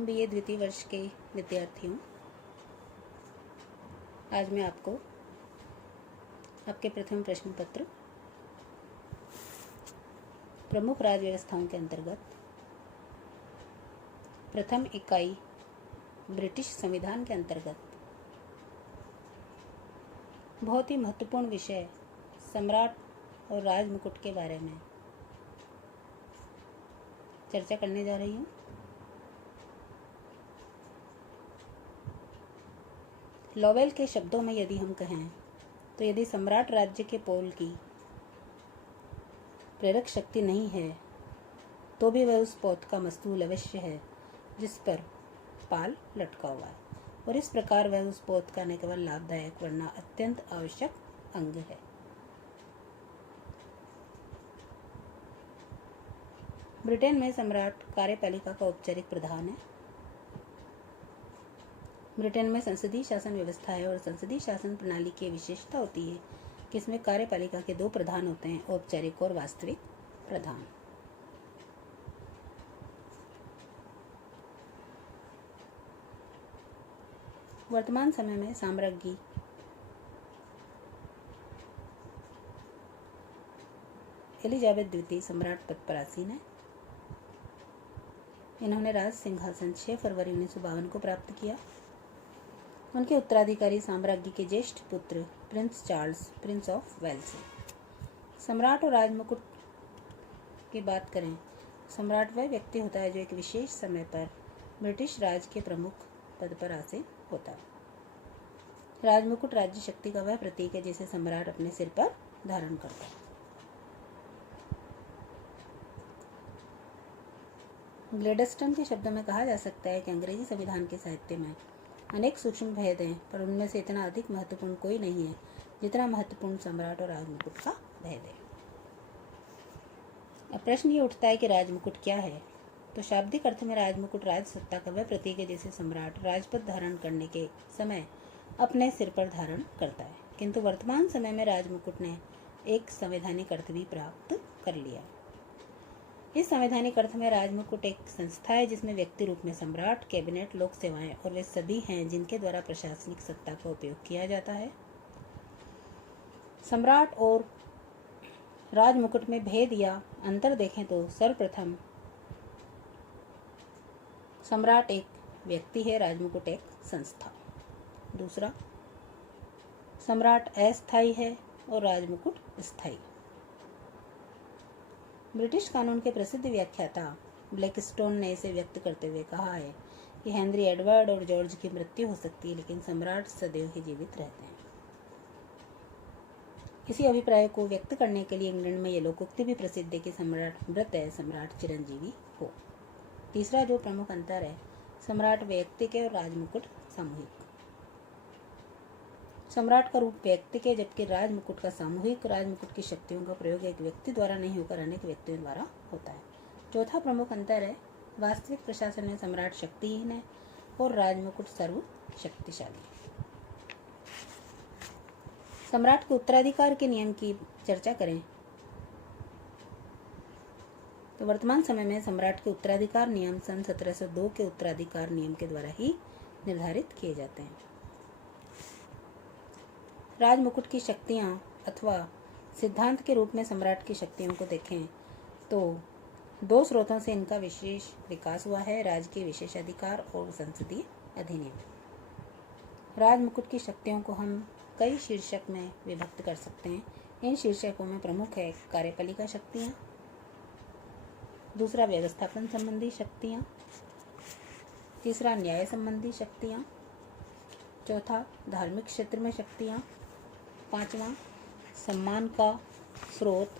BA द्वितीय वर्ष के विद्यार्थियों, आज मैं आपको आपके प्रथम प्रश्न पत्र प्रमुख राज्य व्यवस्थाओं के अंतर्गत प्रथम इकाई ब्रिटिश संविधान के अंतर्गत बहुत ही महत्वपूर्ण विषय सम्राट और राजमुकुट के बारे में चर्चा करने जा रही हूँ। लॉवेल के शब्दों में यदि हम कहें तो यदि सम्राट राज्य के पोल की प्रेरक शक्ति नहीं है तो भी वह उस पौध का मस्तूल अवश्य है जिस पर पाल लटका हुआ है, और इस प्रकार वह उस पौध का न केवल लाभदायक वरना अत्यंत आवश्यक अंग है। ब्रिटेन में सम्राट कार्यपालिका का औपचारिक प्रधान है। ब्रिटेन में संसदीय शासन व्यवस्था है और संसदीय शासन प्रणाली की विशेषता होती है कि इसमें कार्यपालिका के 2 प्रधान होते हैं, औपचारिक और वास्तविक प्रधान। वर्तमान समय में साम्राज्ञी एलिजाबेथ द्वितीय सम्राट पद पर आसीन है। इन्होंने राज सिंहासन 6 फरवरी 1952 को प्राप्त किया। उनके उत्तराधिकारी साम्राज्ञी के ज्येष्ठ पुत्र Prince Charles Prince of Wales. सम्राट और राजमुकुट की बात करें, सम्राट वह व्यक्ति होता है जो एक विशेष समय पर ब्रिटिश राज के प्रमुख पद पर आसीन होता है। राजमुकुट राज्य शक्ति का वह प्रतीक है जिसे सम्राट अपने सिर पर धारण करता है। ग्लेडस्टोन के शब्दों में कहा जा सकता है कि अंग्रेजी संविधान के साहित्य में अनेक सूक्ष्म भेद हैं, पर उनमें से इतना अधिक महत्वपूर्ण कोई नहीं है जितना महत्वपूर्ण सम्राट और राजमुकुट का भेद है। अब प्रश्न ये उठता है कि राजमुकुट क्या है। तो शाब्दिक अर्थ में राजमुकुट राजसत्ता का वह प्रतीक है जिसे सम्राट राजपद धारण करने के समय अपने सिर पर धारण करता है, किंतु वर्तमान समय में राजमुकुट ने एक संवैधानिक अर्थ भी प्राप्त कर लिया। इस संवैधानिक अर्थ में राजमुकुट एक संस्था है जिसमें व्यक्ति रूप में सम्राट, कैबिनेट, लोक सेवाएं और वे सभी हैं जिनके द्वारा प्रशासनिक सत्ता का उपयोग किया जाता है। सम्राट और राजमुकुट में भेद या अंतर देखें तो सर्वप्रथम सम्राट एक व्यक्ति है, राजमुकुट एक संस्था। दूसरा, सम्राट अस्थायी है और राजमुकुट स्थायी। ब्रिटिश कानून के प्रसिद्ध व्याख्याता ब्लैकस्टोन ने इसे व्यक्त करते हुए कहा है कि हेनरी एडवर्ड और जॉर्ज की मृत्यु हो सकती है लेकिन सम्राट सदैव ही जीवित रहते हैं। इसी अभिप्राय को व्यक्त करने के लिए इंग्लैंड में यह लोकोक्ति भी प्रसिद्ध है कि सम्राट मृत है, सम्राट चिरंजीवी हो। तीसरा जो प्रमुख अंतर है, सम्राट व्यक्तिक है और राजमुकुट सामूहिक। सम्राट का रूप व्यक्तिक है जबकि राजमुकुट का सामूहिक। राजमुकुट की शक्तियों का प्रयोग एक व्यक्ति द्वारा नहीं होकर अनेक व्यक्तियों द्वारा होता है। चौथा प्रमुख अंतर है, वास्तविक प्रशासन में सम्राट शक्तिहीन है और राजमुकुट सर्वशक्तिशाली। सम्राट के उत्तराधिकार के नियम की चर्चा करें तो वर्तमान समय में सम्राट के उत्तराधिकार नियम सन 1702 के उत्तराधिकार नियम के द्वारा ही निर्धारित किए जाते हैं। राजमुकुट की शक्तियाँ अथवा सिद्धांत के रूप में सम्राट की शक्तियों को देखें तो 2 स्रोतों से इनका विशेष विकास हुआ है, राजकीय विशेषाधिकार और संसदीय अधिनियम। राजमुकुट की शक्तियों को हम कई शीर्षक में विभक्त कर सकते हैं। इन शीर्षकों में प्रमुख है कार्यपालिका शक्तियाँ, दूसरा व्यवस्थापन संबंधी शक्तियाँ, तीसरा न्याय संबंधी शक्तियाँ, चौथा धार्मिक क्षेत्र में शक्तियाँ, पांचवा सम्मान का स्रोत।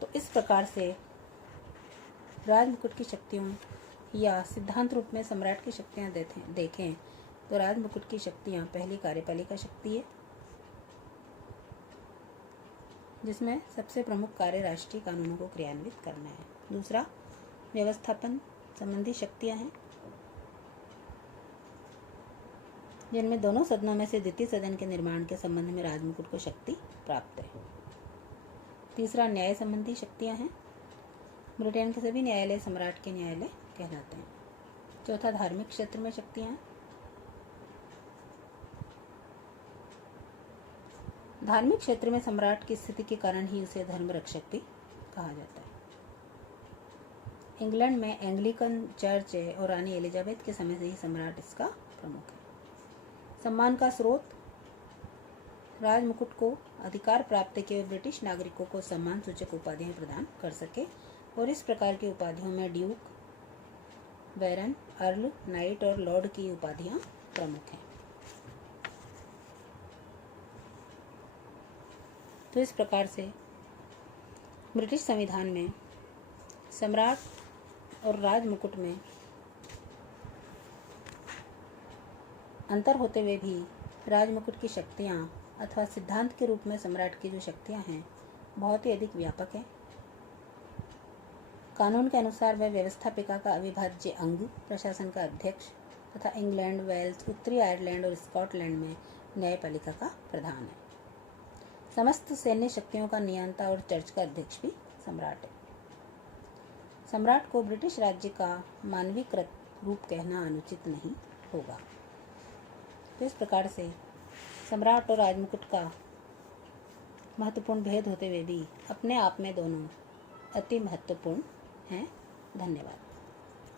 तो इस प्रकार से राजमुकुट की शक्तियों या सिद्धांत रूप में सम्राट की शक्तियाँ देखें तो राजमुकुट की शक्तियाँ पहली कार्यपालिका शक्ति है जिसमें सबसे प्रमुख कार्य राष्ट्रीय कानूनों को क्रियान्वित करना है। दूसरा व्यवस्थापन संबंधी शक्तियाँ हैं जिनमें दोनों सदनों में से द्वितीय सदन के निर्माण के संबंध में राजमुकुट को शक्ति प्राप्त है। तीसरा न्याय संबंधी शक्तियाँ हैं। ब्रिटेन के सभी न्यायालय सम्राट के न्यायालय कहलाते हैं। चौथा, धार्मिक क्षेत्र में शक्तियाँ। धार्मिक क्षेत्र में सम्राट की स्थिति के कारण ही उसे धर्म रक्षक भी कहा जाता है। इंग्लैंड में एंग्लिकन चर्च है और रानी एलिजाबेथ के समय से ही सम्राट इसका प्रमुख है। सम्मान का स्रोत, राजमुकुट को अधिकार प्राप्त है कि वे ब्रिटिश नागरिकों को सम्मान सूचक उपाधियां प्रदान कर सके और इस प्रकार की उपाधियों में ड्यूक, बैरन, अर्ल, नाइट और लॉर्ड की उपाधियां प्रमुख हैं। तो इस प्रकार से ब्रिटिश संविधान में सम्राट और राजमुकुट में अंतर होते हुए भी राजमुकुट की शक्तियाँ अथवा सिद्धांत के रूप में सम्राट की जो शक्तियाँ हैं बहुत ही अधिक व्यापक है। कानून के अनुसार वह व्यवस्थापिका का अविभाज्य अंग, प्रशासन का अध्यक्ष तथा इंग्लैंड, वेल्स, उत्तरी आयरलैंड और स्कॉटलैंड में न्यायपालिका का प्रधान है। समस्त सैन्य शक्तियों का नियंता और चर्च का अध्यक्ष भी सम्राट है। सम्राट को ब्रिटिश राज्य का मानवीकृत रूप कहना अनुचित नहीं होगा। तो इस प्रकार से सम्राट और राजमुकुट का महत्वपूर्ण भेद होते हुए भी अपने आप में दोनों अति महत्वपूर्ण हैं। धन्यवाद।